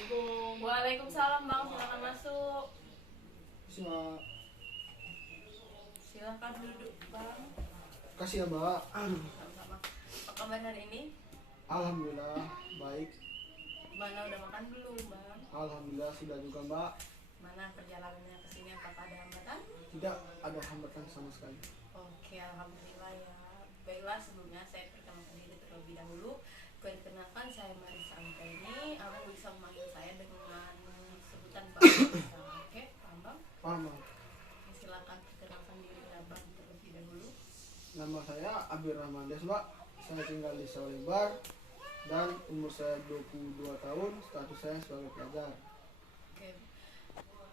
Assalamualaikum. Waalaikumsalam bang, silakan masuk. Bisa. Silakan duduk bang. Kasih ya mbak. Sama-sama. Apa kabar hari ini? Alhamdulillah baik. Mana udah makan belum bang? Alhamdulillah sudah juga mbak. Mana perjalanannya ke sini, apakah ada hambatan? Tidak ada hambatan sama sekali. Oke, alhamdulillah ya. Baiklah, sebelumnya saya perkenalkan diri terlebih dahulu. Perkenalkan, saya Marisa Anggraini. Abang bisa memanggil saya dengan sebutan bang Marisa. Oke, paham bang? Paham mbak. Oke, silakan perkenalkan diri abang terlebih dahulu. Nama saya Abir Rahmandes mbak. Saya tinggal di Salembar dan umur saya 22 tahun. Status saya sebagai pelajar. Oke,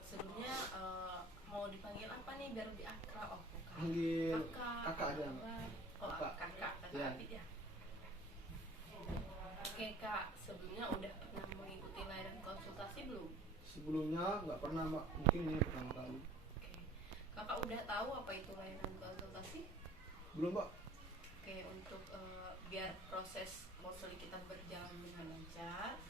sebelumnya mau dipanggil apa nih biar lebih akrab? Oh, Panggil kakak. kakak aja mbak. Oh, Kakak. kakak Ya. Abid ya. Oke kak, sebelumnya udah pernah mengikuti layanan konsultasi belum? Sebelumnya nggak pernah mbak. Mungkin ini pertama kali. Oke, kakak udah tahu apa itu layanan konsultasi? Belum mbak. Oke, untuk biar proses konseling kita berjalan dengan lancar,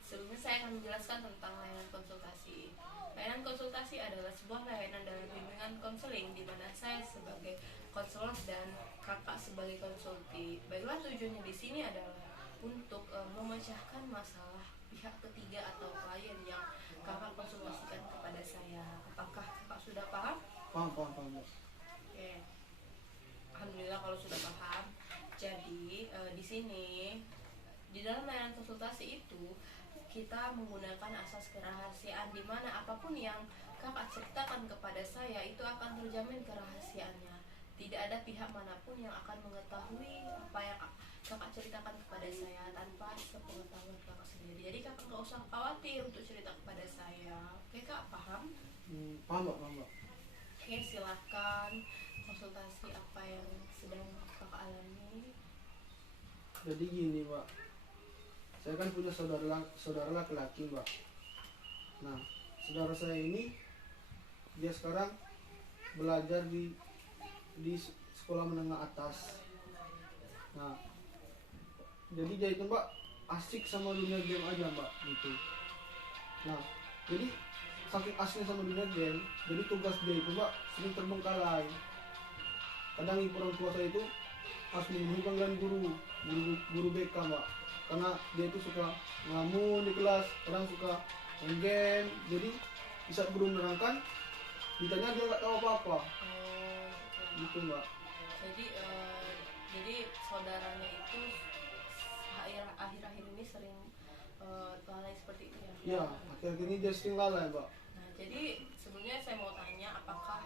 sebelumnya saya akan menjelaskan tentang layanan konsultasi. Layanan konsultasi adalah sebuah layanan dalam bimbingan konseling di mana saya sebagai konselor dan kakak sebagai konsulti. Baiklah, tujuannya di sini adalah untuk memecahkan masalah pihak ketiga atau klien yang kakak konsultasikan kepada saya. Apakah kakak sudah paham? Paham mbak. Oke, alhamdulillah kalau sudah paham. Jadi di sini di dalam layanan konsultasi itu kita menggunakan asas kerahasiaan di mana apapun yang kakak ceritakan kepada saya itu akan terjamin kerahasiaannya. Tidak ada pihak manapun yang akan mengetahui apa yang kakak ceritakan kepada saya tanpa sepengetahuan kakak sendiri. Jadi kakak nggak usah khawatir untuk cerita kepada saya. Oke kak, paham? Paham mbak. Oke, silahkan konsultasi apa yang sedang kakak alami. Jadi gini mbak. Saya kan punya saudara laki-laki mbak. Nah, saudara saya ini dia sekarang belajar di sekolah menengah atas. Nah, jadi dia itu mbak asik sama dunia game aja mbak gitu. Nah, jadi saking asiknya sama dunia game, jadi tugas dia itu mbak sering terbengkalai. Kadang ibu orang tua saya itu harus memenuhi panggilan guru BK mbak, karena dia itu suka ngelamun di kelas, kadang suka main game. Jadi bisa guru menerangkan, ditanya dia nggak tahu apa-apa Oh, gitu mbak. jadi saudaranya itu akhir-akhir ini sering lalai seperti itu ya? Ya, akhir-akhir ini dia sering lalai mbak. Nah, jadi sebelumnya saya mau tanya apakah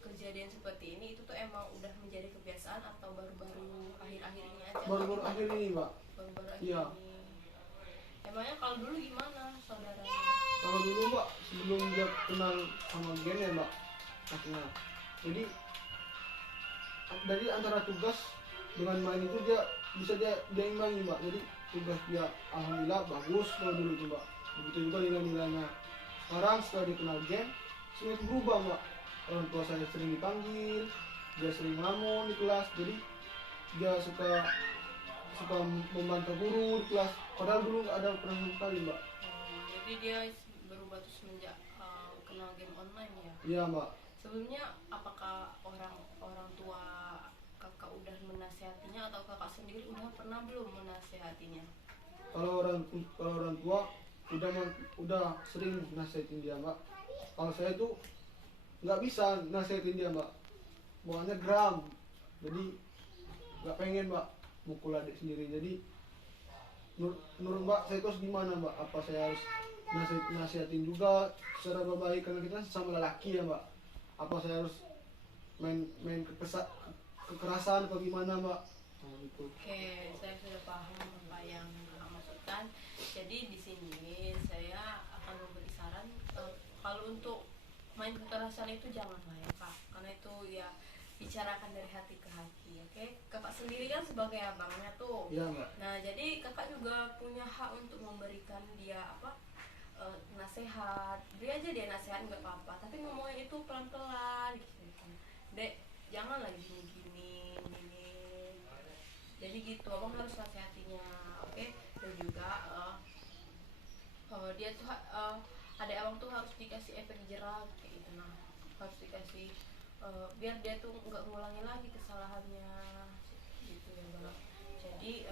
kejadian seperti ini itu tuh emang udah menjadi kebiasaan atau baru-baru akhir-akhir ini aja? Baru-baru akhir ini mbak. Baru-baru akhir Iya. ini. Emangnya kalau dulu gimana saudaranya? Kalau dulu mbak, sebelum dia kenal sama game ya mbak, maksudnya, jadi dari antara tugas dengan main itu dia bisa dia imbangi mbak. Jadi tugas dia alhamdulillah bagus kalau dulu itu mbak. Begitu juga nilai-nilainya. Sekarang setelah dia kenal game, semua berubah mbak. Orang tua saya sering dipanggil, dia sering ngelamun di kelas, jadi dia suka membantah guru di kelas. Padahal dulu nggak ada pernah sama sekali mbak. Jadi dia berubah tuh semenjak kenal game online ya? Iya mbak. Sebelumnya apakah orang tua kakak udah menasihatinya atau kakak sendiri udah pernah belum menasihatinya? Kalau orang tua udah sering nasihatin dia mbak. Kalau saya tuh nggak bisa nasihatin dia mbak, bawaannya geram, jadi nggak pengen mbak mukul adik sendiri. Jadi menurut mbak saya terus gimana mbak? Apa saya harus nasihatin juga secara baik karena kita sama lelaki ya mbak? Apa saya harus main kekerasan atau gimana mbak? Nah, gitu. Oke, saya sudah paham apa yang kakak maksudkan. Jadi di sini saya akan memberi saran kalau untuk main kekerasan itu janganlah ya kak, karena itu ya bicarakan dari hati ke hati. Oke, kakak sendiri kan sebagai abangnya tuh. Iya mbak. Nah, jadi kakak juga punya hak untuk memberikan dia nasihat. Beri aja dia nasihat nggak apa-apa, tapi ngomongnya itu pelan-pelan gitu. Dek, jangan lagi gini-gini. Jadi gitu, abang harus nasihatinya, oke? Dan juga dia tuh adik abang tuh harus dikasih efek jerah kayak gitu. Nah, harus dikasih biar dia tuh nggak ngulangi lagi kesalahannya gitu ya bang. Jadi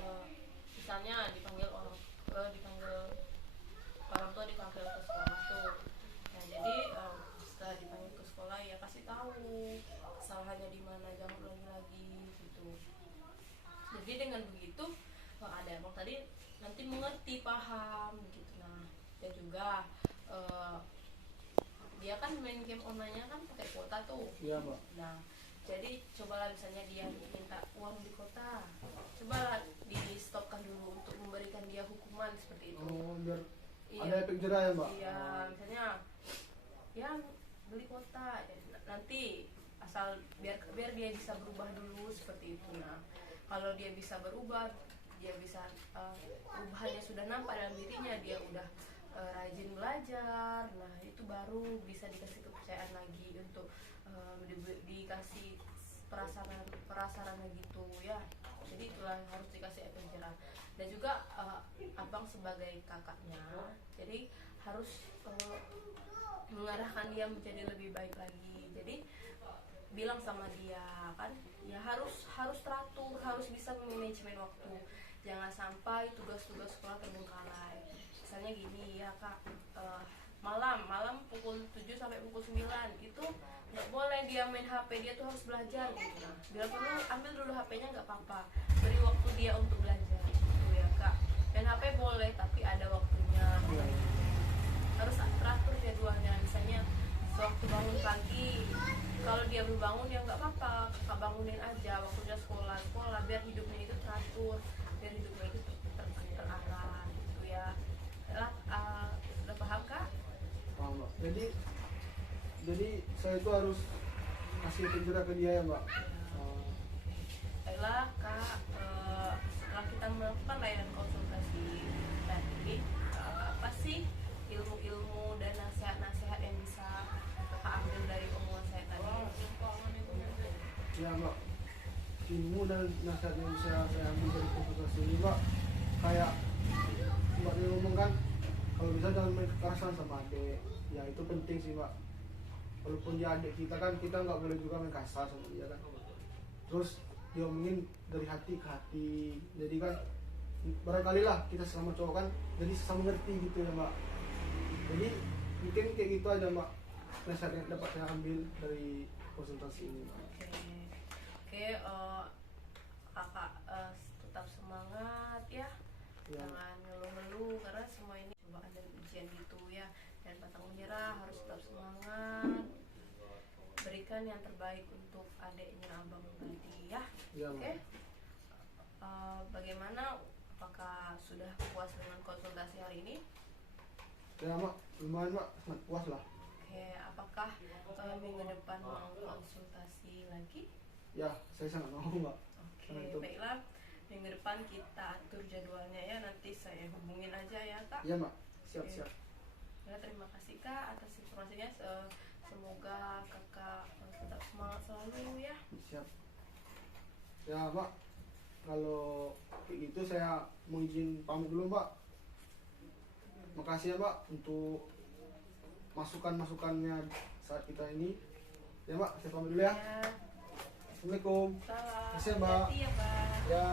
misalnya dipanggil orang tua dipanggil ke sekolah tuh. Nah jadi setelah dipanggil ke sekolah ya kasih tahu kesalahannya di mana, jangan ulangi lagi gitu. Jadi dengan begitu ada abang tadi nanti mengerti, paham gitu. Nah dan juga dia kan main game online-nya kan pakai kuota tuh. Iya Mbak. Nah jadi cobalah misalnya dia minta uang di kota, cobalah di stopkan dulu untuk memberikan dia hukuman seperti itu. Oh, biar Iya. ada efek jerah ya Mbak. Iya, misalnya ya beli kuota nanti asal biar dia bisa berubah dulu seperti itu. Nah kalau dia bisa berubah, dia bisa perubahannya sudah nampak dalam dirinya, dia udah rajin belajar, nah itu baru bisa dikasih kepercayaan lagi untuk dikasih perasarannya gitu ya. Jadi itulah harus dikasih efek jerah. Dan juga abang sebagai kakaknya, jadi harus mengarahkan dia menjadi lebih baik lagi. Jadi bilang sama dia kan, ya harus teratur, harus bisa manajemen waktu. Jangan sampai tugas-tugas sekolah terbengkalai. Misalnya gini ya kak, malam pukul 7 sampai pukul 9 itu nggak boleh dia main HP, dia tuh harus belajar gitu. Nah, bila perlu ambil dulu HP-nya nggak apa-apa, beri waktu dia untuk belajar gitu ya kak. Main HP boleh tapi ada waktunya. Harus teratur jadwalnya. Misalnya waktu bangun pagi, kalau dia belum bangun ya nggak apa-apa, kakak bangunin aja waktunya sekolah biar hidupnya itu teratur, biar hidupnya itu terarah gitu ya. Udah paham kak? Paham Mbak. Jadi saya itu harus kasih efek jerah ke dia ya Mbak. Baiklah kak, setelah kita melakukan layanan konsultasi tadi, apa sih ilmu-ilmu dan nasihat-nasihat yang bisa kakak ambil dari omongan saya tadi? Ya Mbak, ilmu dan nasihat yang bisa saya ambil dari konsultasi ini Mbak, kayak Mbak dia ngomong kan, kalau bisa jangan main kekerasan sama adik, ya itu penting sih Mbak. Walaupun dia adik kita kan, kita nggak boleh juga main kasar sama dia kan. Terus diomongin dari hati ke hati, jadi kan barangkali lah kita selama cowok kan jadi sama ngerti gitu ya Mbak. Jadi mungkin kayak gitu aja Mbak nasihat yang dapat saya ambil dari konsultasi ini Mbak. Oke, kakak tetap semangat ya. Ya. Jangan ngeluh-ngeluh karena semua ini cobaan dan ujian gitu ya. Dan pantang menyerah, harus tetap semangat. Berikan yang terbaik untuk adiknya abang nanti ya. Ya, Oke. Bagaimana? Apakah sudah puas dengan konsultasi hari ini? Ya Mbak, lumayan Mbak, sangat puas lah. Oke, apakah minggu depan mau konsultasi lagi? Ya, saya sangat mau Mbak. Oke, baiklah. Minggu depan kita atur jadwalnya ya. Nanti saya hubungin aja ya kak. Iya Mbak, siap-siap. Ya, terima kasih kak atas informasinya. Semoga kakak tetap semangat selalu ya. Siap. Ya Mbak, kalau kayak gitu saya mau izin pamit dulu Mbak. Makasih ya Mbak untuk masukan-masukannya saat kita ini. Ya Mbak, saya pamit dulu ya. Ya. Assalamualaikum. Salam. Terima kasih, Mbak. Hati-hati ya, Mbak. Ya.